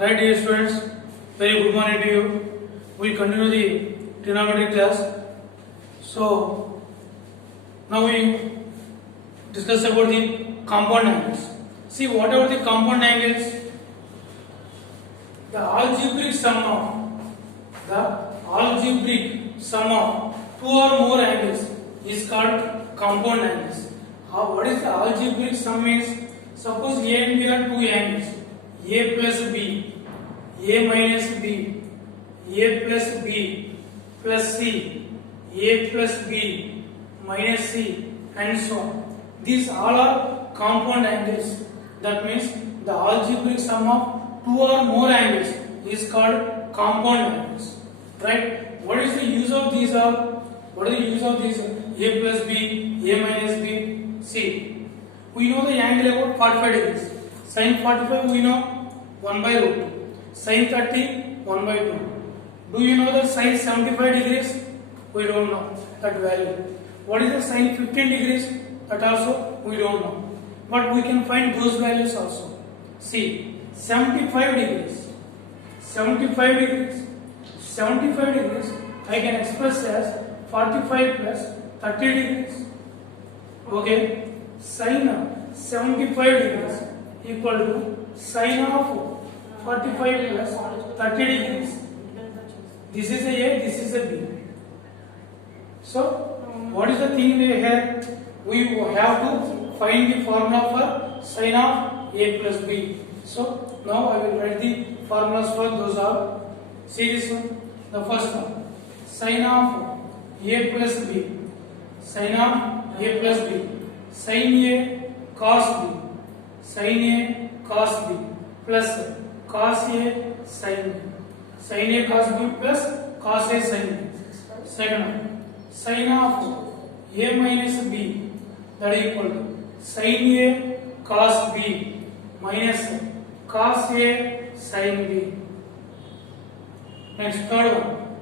Right, dear students, very good morning to you. We continue the trigonometry class. So now we discuss about the compound angles. See, whatever the compound angles, the algebraic sum of two or more angles is called compound angles. What is the algebraic sum is? Suppose A and B are two angles, A plus B, A minus B, A plus B plus C, A plus B minus C, and so on. These all are compound angles. That means the algebraic sum of two or more angles is called compound angles. Right? What is the use of these all? What is the use of these? A plus B, A minus B, C. We know the angle about 45 degrees. Sin 45 we know 1 by root 2. Sin 30 1 by 2. Do you know the sin 75 degrees? We don't know that value. What is the sin 15 degrees? That also we don't know. But we can find those values also. See, 75 degrees. 75 degrees. 75 degrees I can express as 45 plus 30 degrees. Okay. Sin 75 degrees equal to sin of 45 plus 30 degrees. This is a A, this is a B. So, what is the thing here? We have to find the formula for sin of A plus B. So, now I will write the formulas for those all. See this one. The first one. Sin of A plus B. Sin of A plus B. Sin A cos B. Sin A cos B plus cos A sin B. Sin A cos B plus cos A sin B. Second one. Sin of A minus B, that is equal to sin A cos B minus cos A sin B. Next, third one.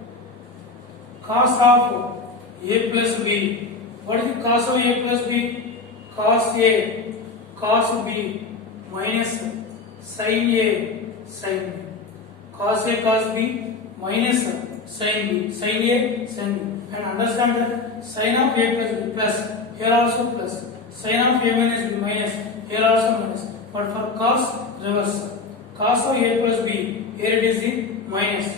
Cos of A plus B. What is the cos of A plus B? Cos A cos B minus sin A sin B. Cos A cos B minus sin B. Sin A sin B. And understand that sin of A plus B plus, here also plus, sin of A minus B minus, here also minus. But for cos, reverse. Cos of A plus B, here it is the minus.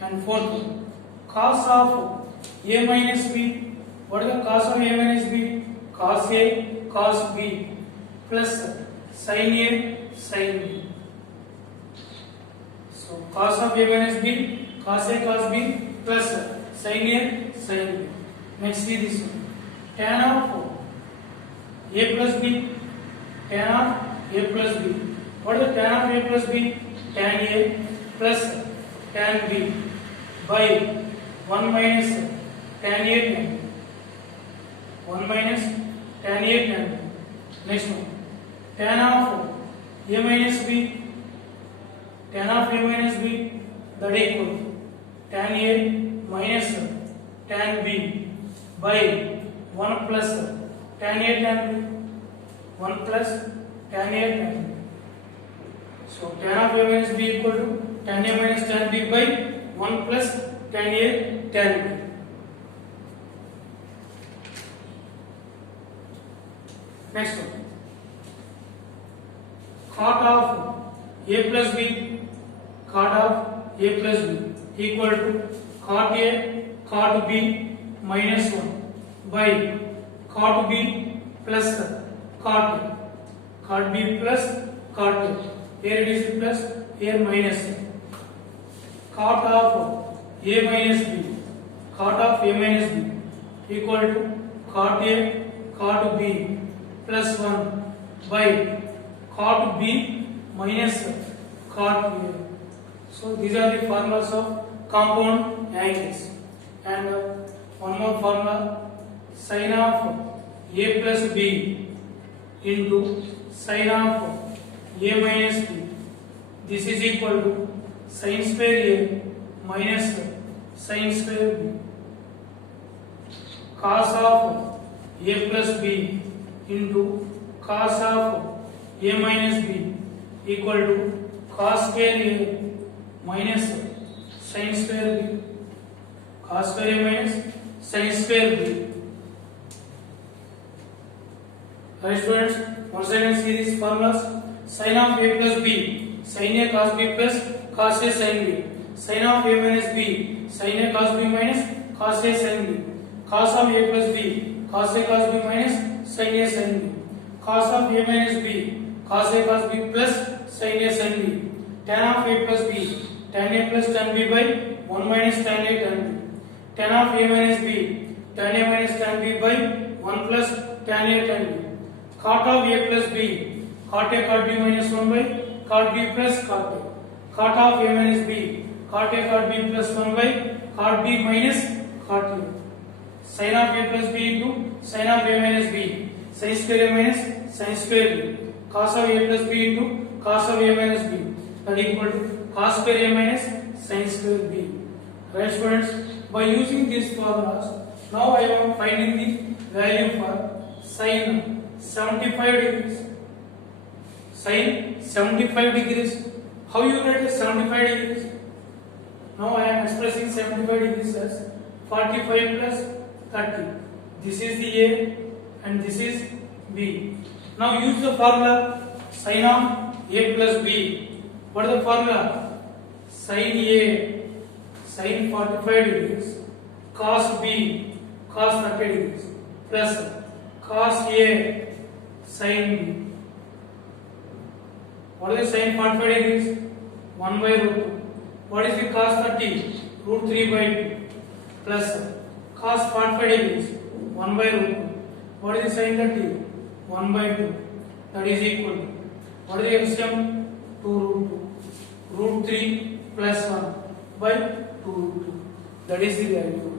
And fourth one, cos of A minus B. What is the cos of A minus B? Cos A cos B plus sin A sin B. So cos of A minus B, cos A cos B plus sin A sin B. Next, see this one. Tan of A plus B. Tan of A plus B. What is the tan of A plus B? Tan A plus tan B by 1 minus tan A tan B. 1 minus tan A tan B. Next one. Tan of A minus B. Tan of A minus B, that is equal to tan A minus tan B by 1 plus tan A tan B. 1 plus tan A tan B. So tan of A minus B equal to tan A minus tan B by 1 plus tan A tan B. Next one. Cot of A plus B. Cot of A plus B equal to cot A cot B minus 1 by cot B plus cot A. Cot B plus cot A. Here it is plus, here minus. Cot of A minus B. Cot of A minus B equal to cot A cot B plus 1 by cot B minus cot A. So these are the formulas of compound angles. And one more formula, sin of A plus B into sin of A minus B. This is equal to sin square A minus sin square B. Cos of A plus B into cos of A minus B equal to cos square A minus sin square B. Cos square A minus sin square B. Right students, once again see these formulas. Sin of A plus B, sin A cos B plus cos A sin B. Sin of A minus B, sin A cos B minus cos A sin B. Cos of A plus B, cos A cos B minus sin A sin B. Cos of A minus B, cos A cos B plus sin A sin B. Tan of A plus B, tan A plus tan B by 1 minus tan A tan B. Tan of A minus B, tan A minus tan B by 1 plus tan A tan B. Cot of A plus B, cot A cot B minus 1 by cot B plus cot A. Cot of A minus B, cot A cot B plus 1 by cot B minus cot A. Sin of A plus B into sin of A minus B, sin square A minus sin square B. Cos of A plus B into cos of A minus B, that equal to cos square A minus sin square B. Right students, by using these formulas, now I am finding the value for sin 75 degrees. Sin 75 degrees. How you write 75 degrees? Now I am expressing 75 degrees as 45 plus 30. This is the A and this is B. Now use the formula sin of A plus B. What is the formula? Sin A, sin 45 degrees, cos B, cos 30 degrees, plus cos A, sin B. What is the sin 45 degrees? 1 by root 2. What is the cos 30? Root 3 by 2. Plus cos 45 degrees? 1 by root 2. What is the sin 30? 1 by 2. That is equal to, what is the LCM? 2 root 2. Root 3 plus 1 by 2 root 2. That is the value.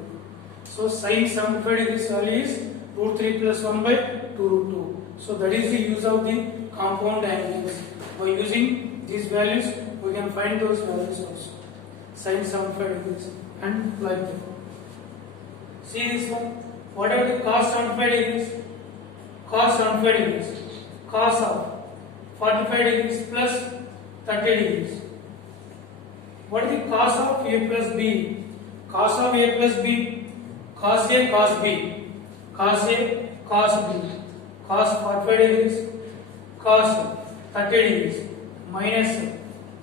So sin 75 degrees value is root 3 plus 1 by 2 root 2. So that is the use of the compound angles. By using these values, we can find those values also. Sin 75 degrees and like that. See this one. Whatever the cos 75 degrees, cos 75 degrees, cos of 45 degrees plus 30 degrees. What is the cos of A plus B? Cos of A plus B, cos A cos B, cos A cos B, cos 45 degrees, cos 30 degrees, minus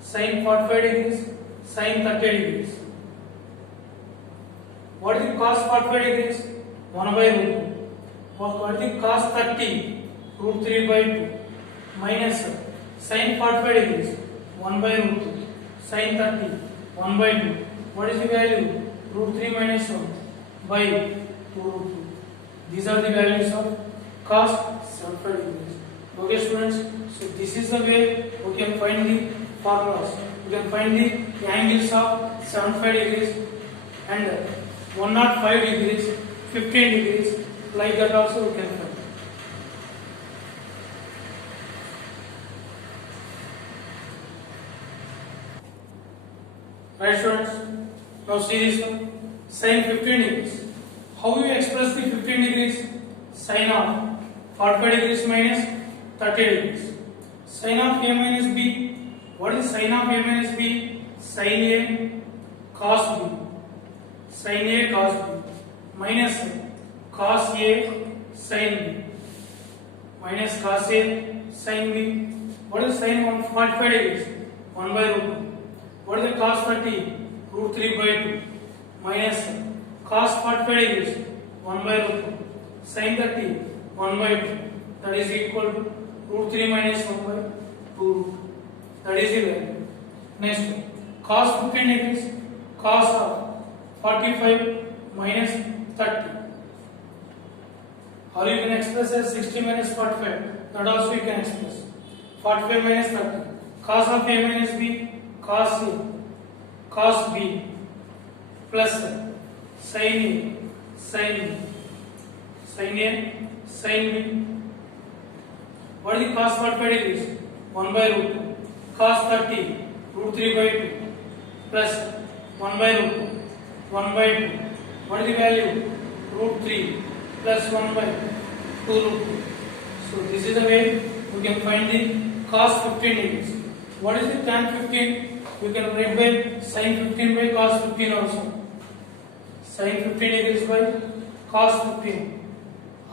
sin 45 degrees, sin 30 degrees. What is the cos 45 degrees? 1 by root 2. What is the cos 30? Root 3 by 2. Minus sin 45 degrees? 1 by root 2. Sin 30? 1 by 2. What is the value? Root 3 minus 1 by 2 root 2. These are the values of cos 75 degrees. Okay students, so this is the way we can find the formulas. We can find the angles of 75 degrees and 105 degrees, 15 degrees, like that also we can find. Right students, now see this one, sin 15 degrees. How you express the 15 degrees? Sin of 45 degrees minus 30 degrees. Sin of A minus B. What is sin of A minus B? Sin A cos B. Sin A cos B. Minus cos A sin B. Minus cos A sin B. What is sin 145 degrees? 1 by root 2. What is the cos 30? Root 3 by 2. Minus cos 45 degrees? 1 by root 2. Sin 30? 1 by 2. That is equal to root 3 minus 1 by 2 root 2. That is the value. Next, cos 15 degrees, cos of 45 minus 30. Or you can express as 60 minus 45. That also you can express. 45 minus 30. Cos of A minus B, cos A, cos B, plus sin A, sin B, sin A, sin B. What is the cos 45 degrees? 1 by root 2. Cos 30, root 3 by 2, plus 1 by root 2, 1 by 2. What is the value? Root 3 plus 1 by 2 root 2. So this is the way we can find the cos 15 degrees. What is the tan 15? You can write by sin 15 by cos 15 also. Sin 15 degrees by cos 15.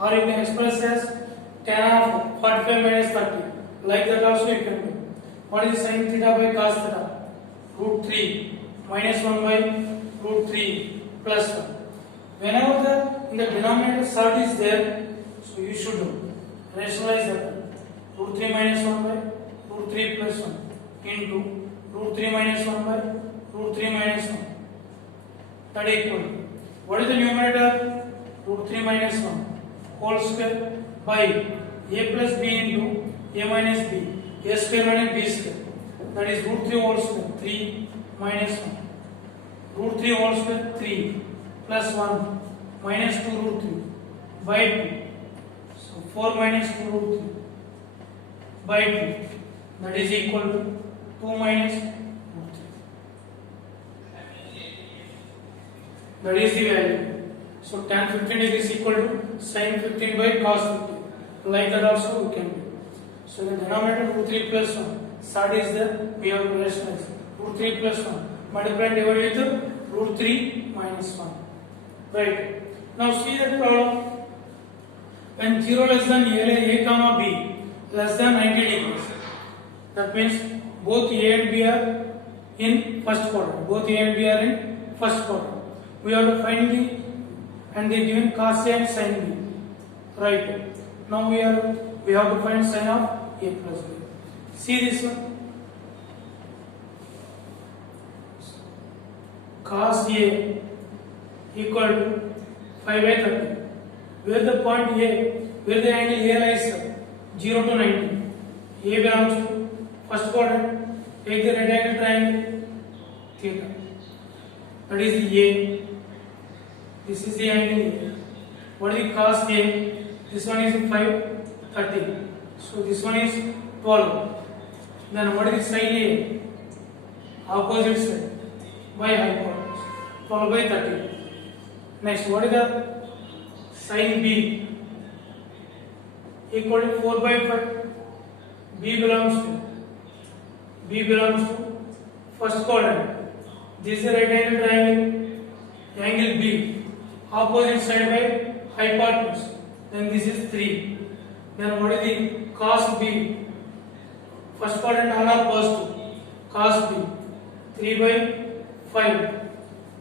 Or you can express as tan of 45 minus 30. Like that also you can do. What is sin theta by cos theta? Root 3 minus 1 by root 3 plus 1. Whenever in the denominator side is there, so you should rationalize that. Root 3 minus 1 by root 3 plus 1 into root 3 minus 1 by root 3 minus 1. That equal. What is the numerator? Root 3 minus 1 whole square by a plus b into a minus b. A square minus b square. That is root 3 whole square 3 minus 1. Root 3 whole square 3 plus 1 minus 2 root 3 by 2. So 4 minus 2 root 3 by 2. That is equal to 2 minus root 3. That is the value. So tan 15 is equal to sin 15 by cos 15. Like that also we can do. So the denominator root 3 plus 1. Side is there, we have to rationalize. Root 3 plus 1. Multiply and divide with root 3 minus 1. Right. Now see that problem. When 0 less than a comma b less than 90 degrees. That means both a and b are in first quadrant. Both a and b are in first quadrant. We have to find the and they given cos a and sin b. Right. Now we have to find sin of a plus b. See this one. Cos a equal to 5 by 30. Where the point a, where the angle a lies 0 to 90. A belongs to first quadrant. Take the right angle triangle theta. That is the a. This is the angle a. What is the cos a? This one is 530. So this one is 12. Then what is the sin a? Opposite side by hypotenuse. 12 by 30. Next, what is the sin b? Equal to 4 by 5. B belongs to first quadrant. This is the right angle triangle. Angle B. Opposite side by hypotenuse. Then this is 3. Then what is the cos B? First quadrant all are positive. Cos B 3 by 5.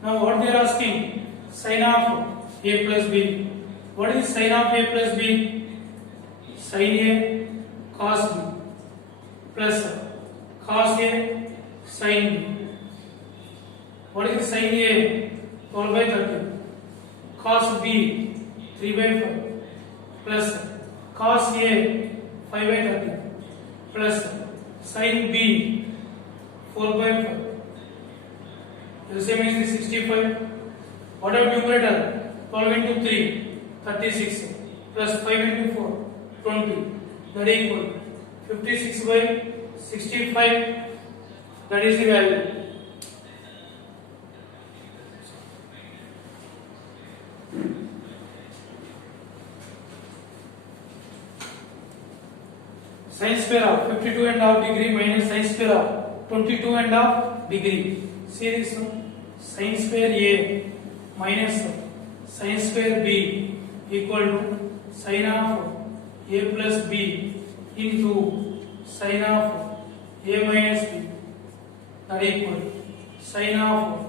Now what they are asking? Sin of a plus b. What is sin of a plus b? Sin a cos b plus cos a sin b. What is sin a? 12 by 30. Cos b 3 by 5 plus cos a 5 by 30 plus sin b 4 by 5. LCM is 65. What are numerator? 12 into 3 36 plus 5 into 4 20. That is equal 56 by 65. That is the value. Sin square of 52.5 degree minus sin square of 22.5 degree. See this one. Sin square a minus sin square b equal to sin of a plus b into sin of a minus b. That equal sin of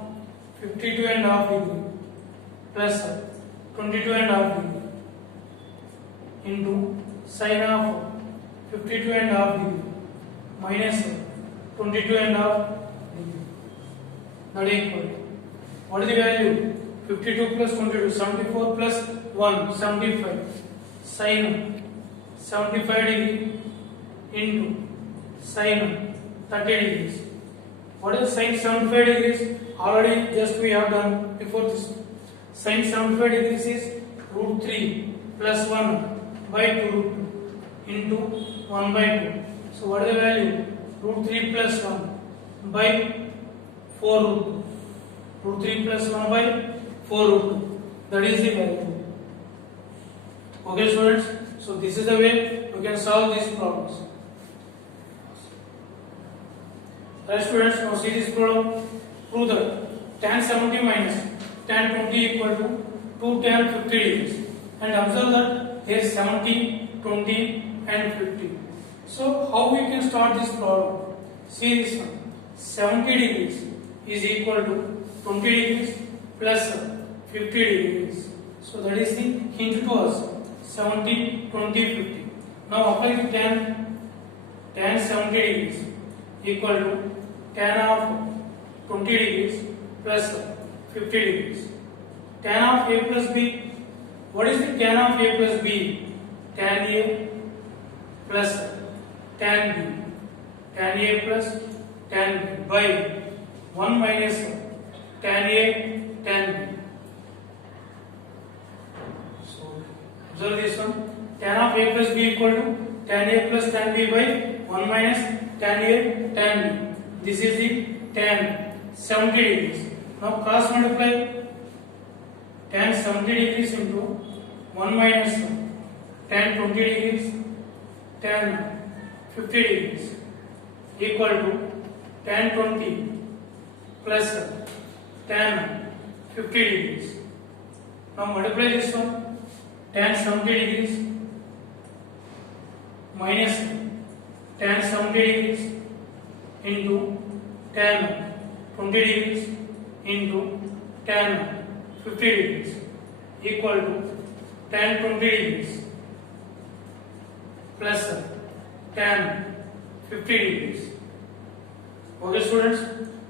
52.5 degree plus 22.5 degree into sin of 52.5 degree minus 22.5 degree. That equal. What is the value? 52 plus 22, 74 plus 1, 75. Sin 75 degree into sin 30 degrees. What is sin 75 degrees? Already just we have done before this. Sin 75 degrees is root 3 plus 1 by 2 root 2 into 1 by 2. So what is the value? Root 3 plus 1 by 4 root 2. Root 3 plus 1 by 4 root 2. That is the value. Okay students, so this is the way we can solve these problems. Right students, now see this problem. Prove that tan 70 minus tan 20 equal to 2 tan 50 degrees. And observe that here 70, 20 and 50. So how we can start this problem? See this one. 70 degrees is equal to 20 degrees plus 50 degrees. So that is the hint to us. 70, 20, 50. Now apply the tan 70 degrees equal to tan of 20 degrees plus 50 degrees. Tan of A plus B. What is the tan of A plus B? Tan A plus tan B. Tan A plus tan B by 1 minus tan A tan B. So observe this one. Tan of A plus B equal to tan A plus tan B by 1 minus tan A tan B. This is the tan 70 degrees. Now cross multiply tan 70 degrees into 1 minus tan 20 degrees tan 50 degrees equal to tan 20 plus tan 50 degrees. Now multiply this one. Tan 70 degrees minus tan 70 degrees into tan 20 degrees into tan 50 degrees equal to tan 20 degrees plus tan 50 degrees. Okay students,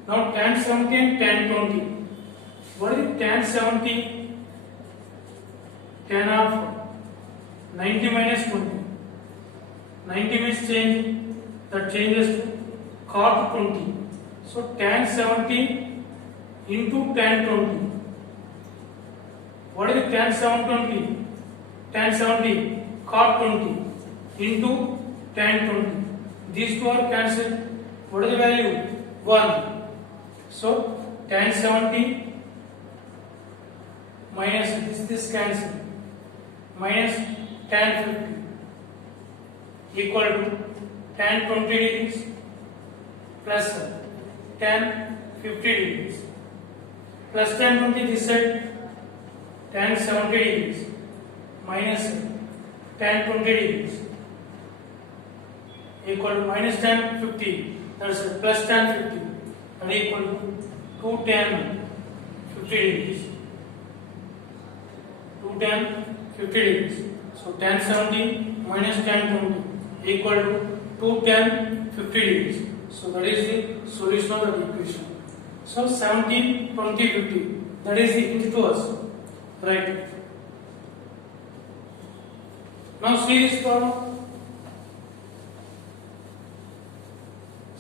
now tan 70 and tan 20. What is tan 70? Tan of 90 minus 20. 90 means change, that changes to cot 20. So tan 70 into tan 20. What is tan 720? Tan 70 cot 20 into tan 20. These two are cancelled. What is the value? 1. So tan 70 minus this cancel minus tan 50 equal to tan 20 degrees plus tan 50 degrees plus tan 20 this side tan 70 degrees minus tan 20 degrees equal to minus tan 50, that is plus tan 50, and equal to 2 tan 50 degrees. 2 tan 50 degrees. So tan 70 minus tan 20 equal to 2 tan 50 degrees. So that is the solution of the equation. So 70, 20, 50. That is the hint to us. Right. Now see this problem.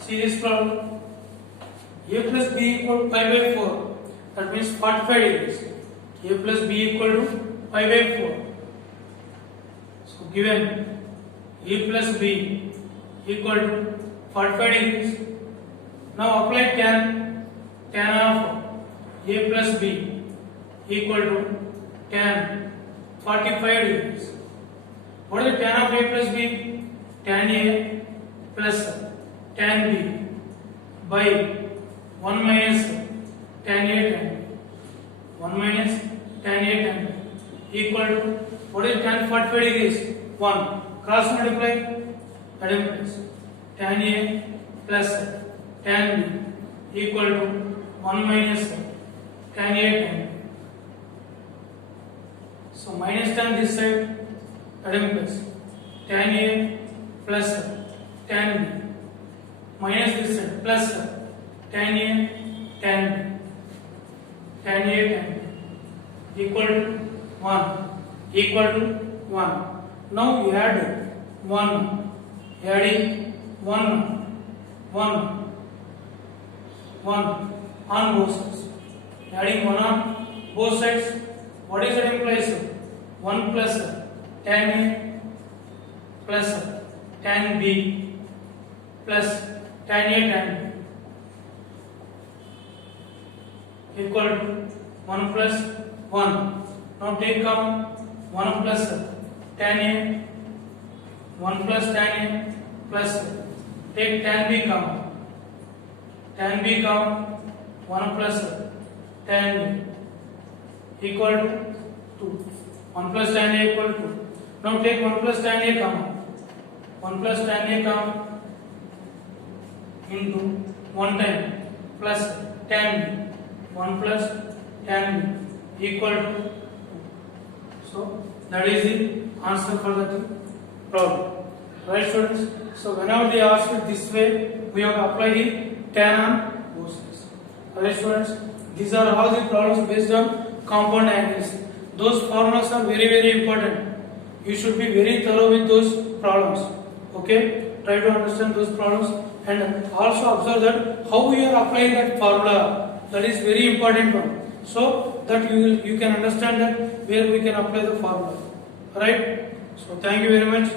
See this problem. A plus B equal to pi by 4. That means 45 degrees. A plus B equal to pi by 4. So given A plus B equal to 45 degrees. Now apply tan of A plus B equal to tan 45 degrees. What is the tan of A plus B? Tan A plus tan B by 1 minus tan A tan B. 1 minus tan A tan B equal to, what is tan 45 degrees? 1. Cross multiply, add plus tan A plus tan B equal to 1 minus tan A tan B. So minus tan this side, add plus tan A plus tan B minus this side plus tan A tan B. Tan A tan B equal to 1. Equal to 1. Now we add 1. Adding 1 on both sides. Adding 1 on both sides. What is that implies? 1 plus tan A plus tan B plus tan A tan B equal to 1 plus 1. Now take common 1 plus tan A, 1 plus tan A plus take tan B common. tan b come 1 plus tan a equal to 2. 1 plus tan a equal to 2. Now take 1 plus tan a come 1 plus tan a come into 1 time plus tan b 1 plus tan b equal to 2. So that is the answer for the problem. Right students? So whenever they ask it this way, we have to apply the tan on both sides. Right students? These are all the problems based on compound angles. Those formulas are very important. You should be very thorough with those problems. Okay? Try to understand those problems and also observe that how we are applying that formula. That is very important one. So that you can understand that where we can apply the formula. Right? So thank you very much.